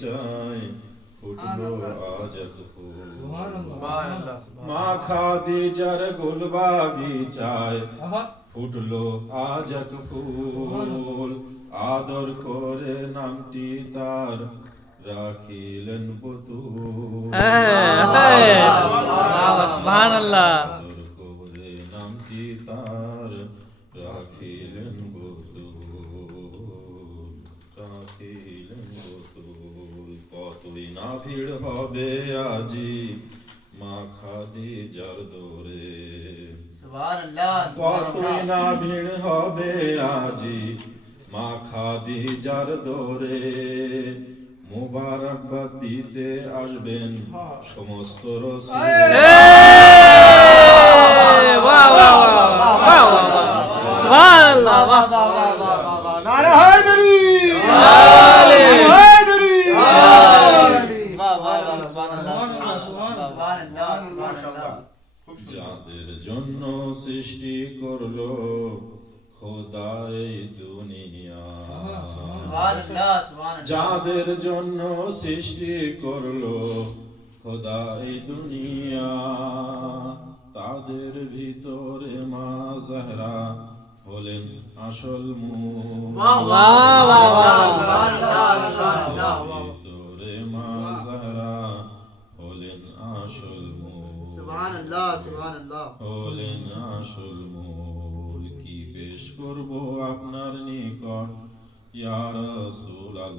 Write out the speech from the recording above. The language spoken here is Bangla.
বাগিচায় ফুটলো আজ এক ফুল মা খাদিজার গোল বাগিচায় ফুটলো আজ এক ফুল আদর করে নামটি তার রাখিলেন পুতুল সুবহানাল্লাহ আদর করে নামটি তার রাখিলেন পুতুল রাখিলেন পুতুল কতই না ভিড় হবে আজি মা খাদিজার দোরে কতই না ভিড় হবে আজি মা খাদিজার দোরে মুবারকবাদ দিতে আসবেন সমস্ত রাসূল সুবহানাল্লাহ নারে হায়দারি যাদের জন্য সৃষ্টি করলো খোদা এই দুনিয়া যাদের জন্য সৃষ্টি করলো খোদা এই দুনিয়া তাদের ভিতরে মা জাহরা হলেন আসল মূল ভিতরে মা জাহরা হলেন আসল মূল হলেন আসল মূল কি পেশ করব আপনার নিকট ইয়া রাসূল